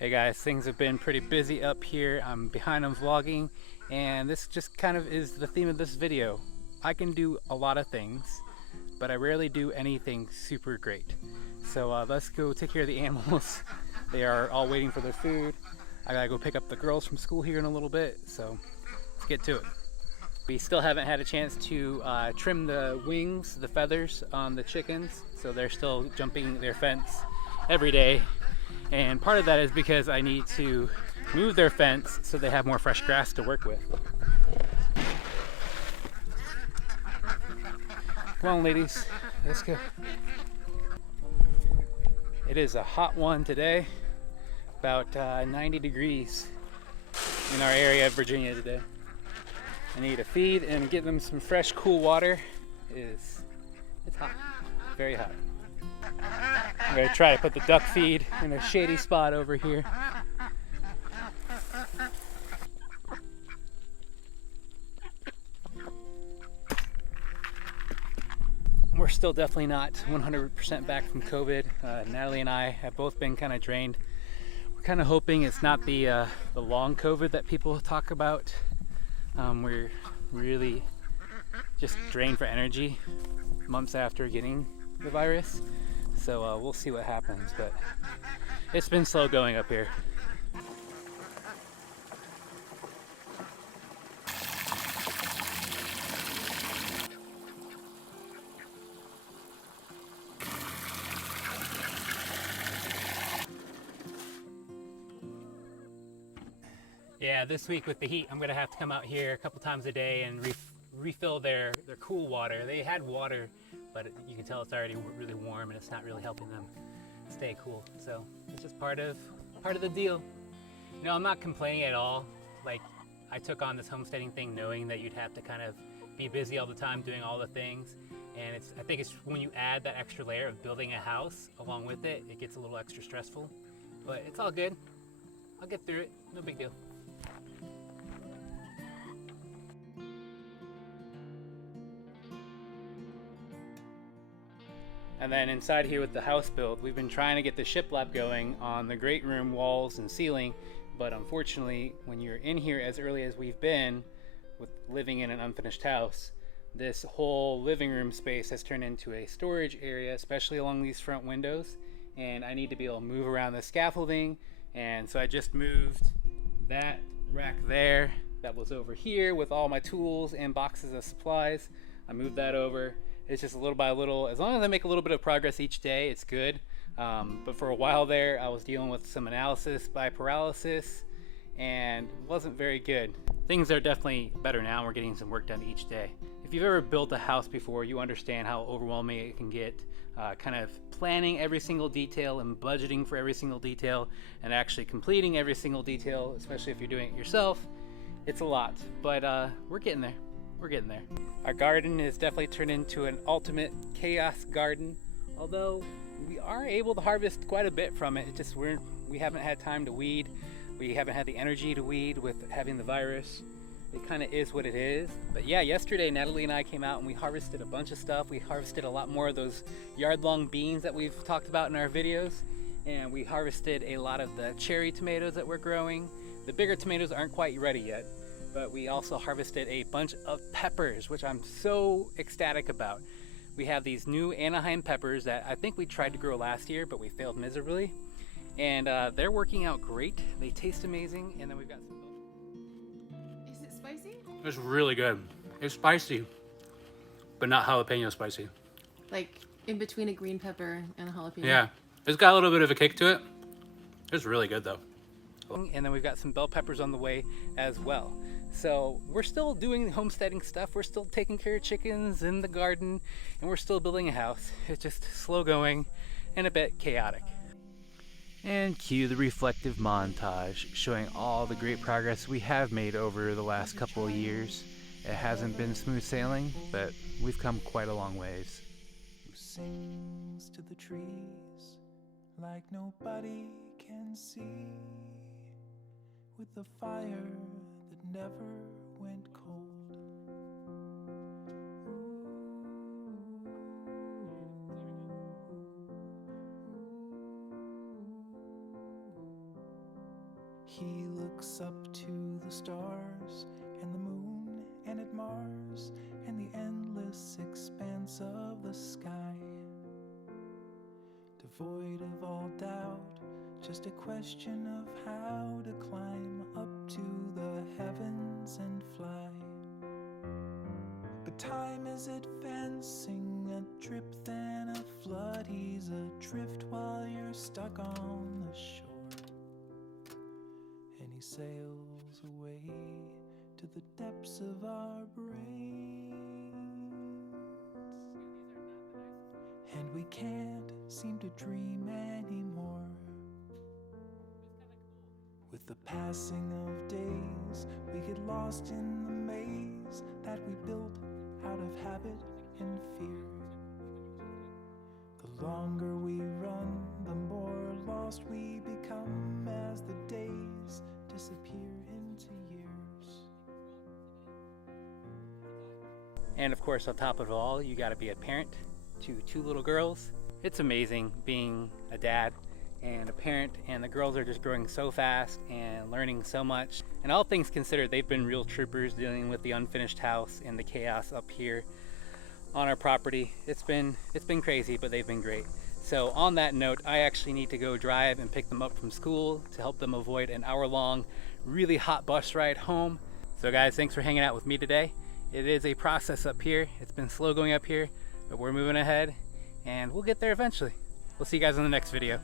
Hey guys, things have been pretty busy up here. I'm behind on vlogging, and this just kind of is the theme of this video. I can do a lot of things, but I rarely do anything super great. So let's go take care of the animals. They are all waiting for their food. I gotta go pick up the girls from school here in a little bit, so let's get to it. We still haven't had a chance to trim the wings, the feathers on the chickens, so they're still jumping their fence every day. And part of that is because I need to move their fence so they have more fresh grass to work with. Come on, ladies, let's go. It is a hot one today, about 90 degrees in our area of Virginia today. I need to feed and give them some fresh, cool water. It's hot, very hot. I'm going to try to put the duck feed in a shady spot over here. We're still definitely not 100% back from COVID. Natalie and I have both been kind of drained. We're kind of hoping it's not the long COVID that people talk about. We're really just drained for energy months after getting the virus. So we'll see what happens, but it's been slow going up here. Yeah, this week with the heat, I'm gonna have to come out here a couple times a day and refill their cool water. They had water, but you can tell it's already really warm and it's not really helping them stay cool. So it's just part of the deal. You know, I'm not complaining at all. Like, I took on this homesteading thing knowing that you'd have to kind of be busy all the time doing all the things. And I think it's when you add that extra layer of building a house along with it, it gets a little extra stressful. But it's all good. I'll get through it, no big deal. And then inside here with the house build, we've been trying to get the shiplap going on the great room walls and ceiling, but unfortunately, when you're in here as early as we've been, with living in an unfinished house, this whole living room space has turned into a storage area, especially along these front windows, and I need to be able to move around the scaffolding, and so I just moved that rack there that was over here with all my tools and boxes of supplies. I moved that over. It's just little by little. As long as I make a little bit of progress each day, it's good. But for a while there, I was dealing with some analysis by paralysis and wasn't very good. Things are definitely better now. We're getting some work done each day. If you've ever built a house before, you understand how overwhelming it can get. Kind of planning every single detail and budgeting for every single detail and actually completing every single detail, especially if you're doing it yourself. It's a lot, but we're getting there. We're getting there. Our garden is definitely turned into an ultimate chaos garden, although we are able to harvest quite a bit from it. It's just we haven't had time to weed. We haven't had the energy to weed with having the virus. It kind of is what it is. But yeah, yesterday Natalie and I came out and we harvested a bunch of stuff. We harvested a lot more of those yard-long beans that we've talked about in our videos. And we harvested a lot of the cherry tomatoes that we're growing. The bigger tomatoes aren't quite ready yet. But we also harvested a bunch of peppers, which I'm so ecstatic about. We have these new Anaheim peppers that I think we tried to grow last year, but we failed miserably. And they're working out great. They taste amazing. And then we've got some... Is it spicy? It's really good. It's spicy, but not jalapeno spicy. Like in between a green pepper and a jalapeno? Yeah, it's got a little bit of a kick to it. It's really good though. And then we've got some bell peppers on the way as well. So we're still doing homesteading stuff. We're still taking care of chickens in the garden, and we're still building a house. It's just slow going and a bit chaotic. And cue the reflective montage showing all the great progress we have made over the last couple of years. It hasn't been smooth sailing, but we've come quite a long ways. Who sings to the trees like nobody can see, with the fire that never went cold. He looks up to the stars and the moon and at Mars and the endless expanse of the sky. Devoid of all doubt, just a question of how to climb up to the heavens and fly. But time is advancing, a drip then a flood. He's adrift while you're stuck on the shore, and he sails away to the depths of our brains. And we can't seem to dream anymore. With the passing of days, we get lost in the maze that we built out of habit and fear. The longer we run, the more lost we become as the days disappear into years. And of course, on top of it all, you gotta be a parent to 2 little girls. It's amazing being a dad and a parent, and the girls are just growing so fast and learning so much. And all things considered, they've been real troopers dealing with the unfinished house and the chaos up here on our property. It's been crazy, but they've been great. So on that note, I actually need to go drive and pick them up from school to help them avoid an hour-long, really hot bus ride home. So guys, thanks for hanging out with me today. It is a process up here. It's been slow going up here, but we're moving ahead and we'll get there eventually. We'll see you guys in the next video.